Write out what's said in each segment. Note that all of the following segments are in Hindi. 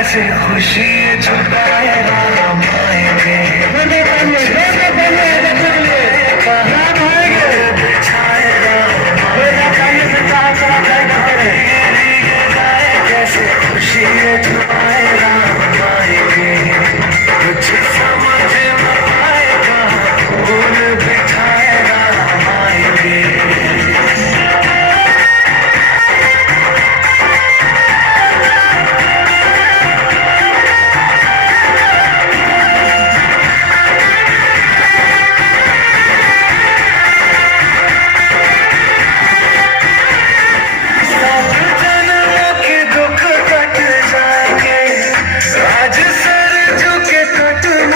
कैसे खुशी छुपाए राम आएंगे कैसे खुशी छुपाए राम आएंगे कुछ समझ न आएगा भूल बिठाए राम आएंगे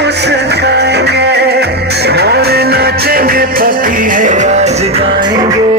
मुस्काएंगे और नाचेंगे पति है आज गाएंगे